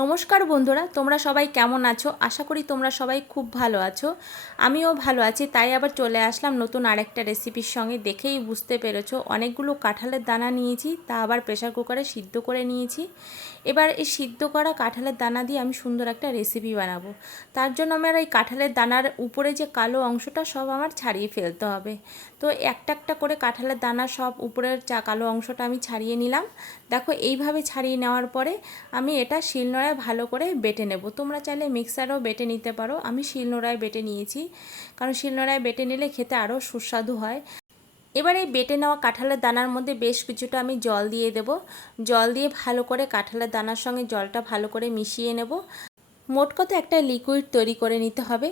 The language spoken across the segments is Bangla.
নমস্কার বন্ধুরা, তোমরা সবাই কেমন আছো? আশা করি তোমরা সবাই খুব ভালো আছো। আমিও ভালো আছি, তাই আবার চলে আসলাম নতুন আরেকটা রেসিপির সঙ্গে। দেখেই বুঝতে পেরেছ, অনেকগুলো কাঁঠালের দানা নিয়েছি, তা আবার প্রেশার কুকারে সিদ্ধ করে নিয়েছি। এবার এই সিদ্ধ করা কাঁঠালের দানা দিয়ে আমি সুন্দর একটা রেসিপি বানাবো। তার জন্য আমার এই কাঁঠালের দানার উপরে যে কালো অংশটা, সব আমার ছাড়িয়ে ফেলতে হবে। তো একটা একটা করে কাঁঠালের দানা সব উপরের চা কালো অংশটা আমি ছাড়িয়ে নিলাম। দেখো, এইভাবে ছাড়িয়ে নেওয়ার পরে আমি এটা শিলনোড়ায় ভালো করে বেটে নেব। তোমরা চাইলে মিক্সারও বেটে নিতে পারো। আমি শিলনোড়ায় বেটে নিয়েছি, কারণ শিলনোড়ায় বেটে নিলে খেতে আরও সুস্বাদু হয়। এবার এই বেটে নেওয়া কাঁঠালের দানার মধ্যে বেশ কিছুটা আমি জল দিয়ে দেব। জল দিয়ে ভালো করে কাঁঠালের দানার সঙ্গে জলটা ভালো করে মিশিয়ে নেব। মোট কথা একটা লিকুইড তৈরি করে নিতে হবে।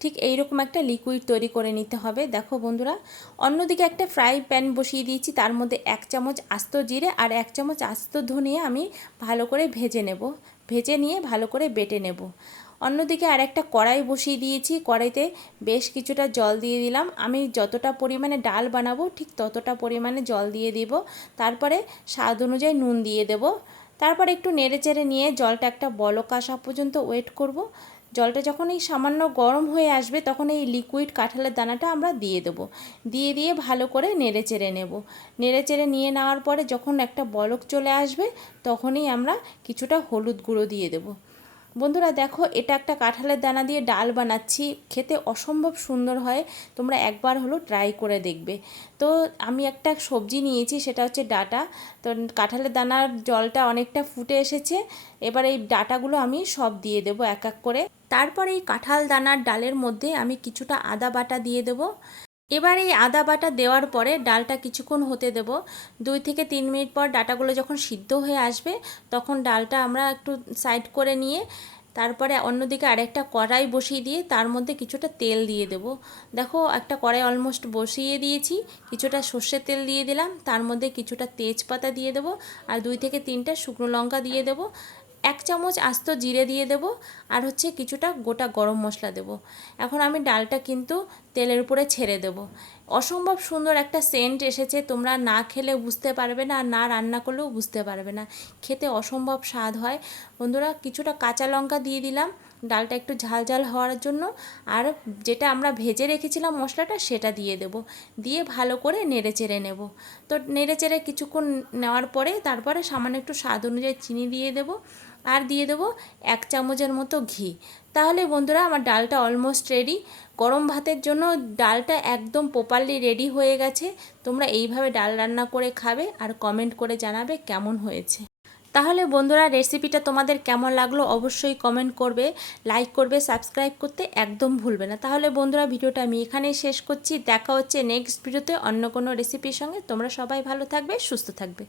ঠিক এইরকম একটা লিকুইড তৈরি করে নিতে হবে। দেখো বন্ধুরা, অন্যদিকে একটা ফ্রাই প্যান বসিয়ে দিয়েছি, তার মধ্যে এক চামচ আস্ত জিরে আর এক চামচ আস্ত ধনিয়া আমি ভালো করে ভেজে নেব, ভেজে নিয়ে ভালো করে বেটে নেব। অন্যদিকে আর একটা কড়াই বসিয়ে দিয়েছি, কড়াইতে বেশ কিছুটা জল দিয়ে দিলাম। আমি যতটা পরিমাণে ডাল বানাবো, ঠিক ততটা পরিমাণে জল দিয়ে দিব। তারপরে স্বাদ অনুযায়ী নুন দিয়ে দেব। তারপর একটু নেড়ে চেড়ে নিয়ে জলটা একটা বলক আসা পর্যন্ত ওয়েট করব। জলটা যখন এই সামান্য গরম হয়ে আসবে, তখন এই লিকুইড কাঁঠালের দানাটা আমরা দিয়ে দেবো। দিয়ে দিয়ে ভালো করে নেড়ে চেড়ে নেব। নেড়ে চেড়ে নিয়ে নেওয়ার পরে যখন একটা বলক চলে আসবে, তখনই আমরা কিছুটা হলুদ গুঁড়ো দিয়ে দেবো। বন্ধুরা দেখো, এটা একটা কাঁঠালের দানা দিয়ে ডাল বানাচ্ছি। খেতে অসম্ভব সুন্দর হয়, তোমরা একবার হলো ট্রাই করে দেখবে। তো আমি একটা সবজি নিয়েছি, সেটা হচ্ছে ডাটা। তো কাঁঠালের দানার জলটা অনেকটা ফুটে এসেছে। এবার এই ডাটাগুলো আমি সব দিয়ে দেবো এক এক করে। তারপর এই কাঁঠাল দানার ডালের মধ্যে আমি কিছুটা আদা বাটা দিয়ে দেবো। এবার এই আদা বাটা দেওয়ার পরে ডালটা কিছুক্ষণ হতে দেব। দুই থেকে তিন মিনিট পর ডাটাগুলো যখন সিদ্ধ হয়ে আসবে, তখন ডালটা আমরা একটু সাইড করে নিয়ে তারপরে অন্যদিকে আরেকটা কড়াই বসিয়ে দিয়ে তার মধ্যে কিছুটা তেল দিয়ে দেব। দেখো, একটা কড়াই অলমোস্ট বসিয়ে দিয়েছি, কিছুটা সর্ষের তেল দিয়ে দিলাম, তার মধ্যে কিছুটা তেজপাতা দিয়ে দেবো, আর দুই থেকে তিনটা শুকনো লঙ্কা দিয়ে দেবো। এক চামচ আস্ত জিরে দিয়ে দেব আর হচ্ছে কিছুটা গোটা গরম মশলা দেব। এখন আমি ডালটা কিন্তু তেলের উপরে ছেড়ে দেব। অসম্ভব সুন্দর একটা সেন্ট এসেছে, তোমরা না খেলে বুঝতে পারবে না আর না রান্না করলেও বুঝতে পারবে না। খেতে অসম্ভব স্বাদ হয়। বন্ধুরা, কিছুটা কাঁচা লঙ্কা দিয়ে দিলাম, ডালটা একটু ঝাল ঝাল হওয়ার জন্য। আর যেটা আমরা ভেজে রেখেছিলাম মশলাটা, সেটা দিয়ে দেব। দিয়ে ভালো করে নেড়ে চেড়ে নেব। তো নেড়ে চেড়ে কিছুক্ষণ নেওয়ার পরে তারপরে সামান্য একটু স্বাদ অনুযায়ী চিনি দিয়ে দেব। আর দিয়ে দেবো এক চামচের মতো ঘি। তাহলে বন্ধুরা, আমার ডালটা অলমোস্ট রেডি গরম ভাতের জন্য ডালটা একদম প্রপারলি রেডি হয়ে গেছে। তোমরা এইভাবে ডাল রান্না করে খাবে আর কমেন্ট করে জানাবে কেমন হয়েছে। তাহলে বন্ধুরা রেসিপিটা তোমাদের কেমন লাগল অবশ্যই কমেন্ট করবে লাইক করবে সাবস্ক্রাইব করতে একদম ভুলবে না। তাহলে বন্ধুরা, ভিডিওটা আমি এখানেই শেষ করছি। দেখা হচ্ছে নেক্সট ভিডিওতে অন্য কোনো রেসিপির সঙ্গে। তোমরা সবাই ভালো থাকবে, সুস্থ থাকবে।